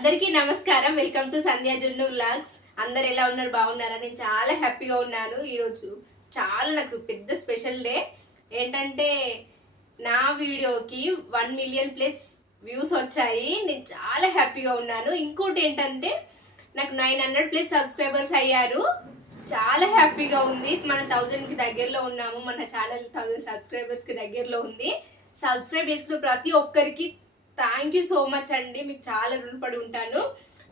అందరికీ నమస్కారం. Welcome to సంధ్యా జున్ను వ్లాగ్స్. అందరు ఎలా ఉన్నారు? బాగున్నారా? నేను చాలా హ్యాపీగా ఉన్నాను. ఈరోజు చాలా నాకు పెద్ద స్పెషల్ డే. ఏంటంటే నా వీడియోకి 1 మిలియన్ ప్లస్ వ్యూస్ వచ్చాయి. నేను చాలా హ్యాపీగా ఉన్నాను. ఇంకోటి ఏంటంటే నాకు 900 ప్లస్ సబ్స్క్రైబర్స్ అయ్యారు. చాలా హ్యాపీగా ఉంది. మన 1000కి దగ్గరలో ఉన్నాము. మన ఛానల్ 1000 సబ్స్క్రైబర్స్ కి దగ్గరలో ఉంది. సబ్స్క్రైబ్ చేసుకున్న ప్రతి ఒక్కరికి థ్యాంక్ యూ సో మచ్ అండి. మీకు చాలా రుణపడి ఉంటాను.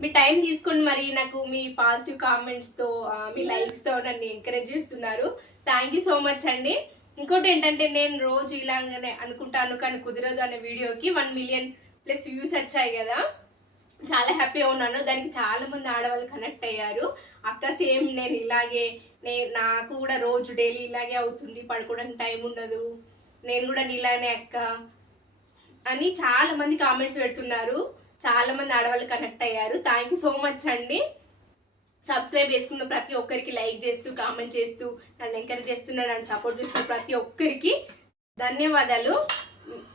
మీ టైం తీసుకొని మరి నాకు మీ పాజిటివ్ కామెంట్స్తో మీ లైక్స్తో నన్ను ఎంకరేజ్ చేస్తున్నారు. థ్యాంక్ యూ సో మచ్ అండి. ఇంకోటి ఏంటంటే నేను రోజు ఇలాగనే అనుకుంటాను కానీ కుదరదు అనే వీడియోకి 1 మిలియన్ ప్లస్ వ్యూస్ వచ్చాయి కదా, చాలా హ్యాపీగా ఉన్నాను. దానికి చాలా మంది ఆడవాళ్ళు కనెక్ట్ అయ్యారు. అక్క సేమ్ నేను ఇలాగే, నాకు కూడా రోజు డైలీ ఇలాగే అవుతుంది, పడుకోవడానికి టైం ఉండదు, నేను కూడా నీలానే అక్క అని చాలా మంది కామెంట్స్ పెడుతున్నారు. చాలా మంది ఆడవాళ్ళు కనెక్ట్ అయ్యారు. థ్యాంక్ యూ సో మచ్ అండి. సబ్స్క్రైబ్ చేసుకున్న ప్రతి ఒక్కరికి లైక్ చేస్తూ కామెంట్ చేస్తూ నన్ను ఎంకరేజ్ చేస్తున్నారు, నన్ను సపోర్ట్ చేస్తున్న ప్రతి ఒక్కరికి ధన్యవాదాలు.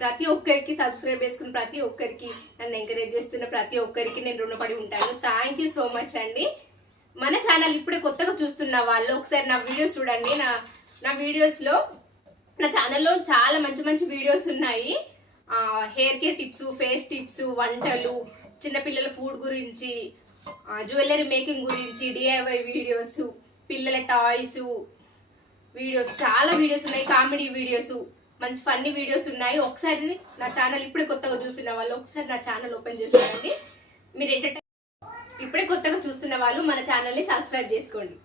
ప్రతి ఒక్కరికి సబ్స్క్రైబ్ చేసుకున్న ప్రతి ఒక్కరికి నన్ను ఎంకరేజ్ చేస్తున్న ప్రతి ఒక్కరికి నేను రుణపడి ఉంటాను. థ్యాంక్ యూ సో మచ్ అండి. మన ఛానల్ ఇప్పుడే కొత్తగా చూస్తున్న వాళ్ళు ఒకసారి నా వీడియోస్ చూడండి. నా వీడియోస్లో నా ఛానల్లో చాలా మంచి మంచి వీడియోస్ ఉన్నాయి. Hair care tips, face tips, వంటలు, చిన్నపిల్లల ఫుడ్ గురించి, జ్యువెలరీ మేకింగ్ గురించి, డిఐవై వీడియోస్, పిల్లల టాయ్స్ వీడియోస్, చాలా వీడియోస్ ఉన్నాయి. కామెడీ వీడియోస్, మంచి ఫన్నీ వీడియోస్ ఉన్నాయి. ఒకసారి నా ఛానల్ ఇప్పుడే కొత్తగా చూస్తున్న వాళ్ళు ఒకసారి నా ఛానల్ ఓపెన్ చేసుకోండి. మీరు ఇప్పుడే కొత్తగా చూస్తున్న వాళ్ళు మన ఛానల్ని సబ్స్క్రైబ్ చేసుకోండి.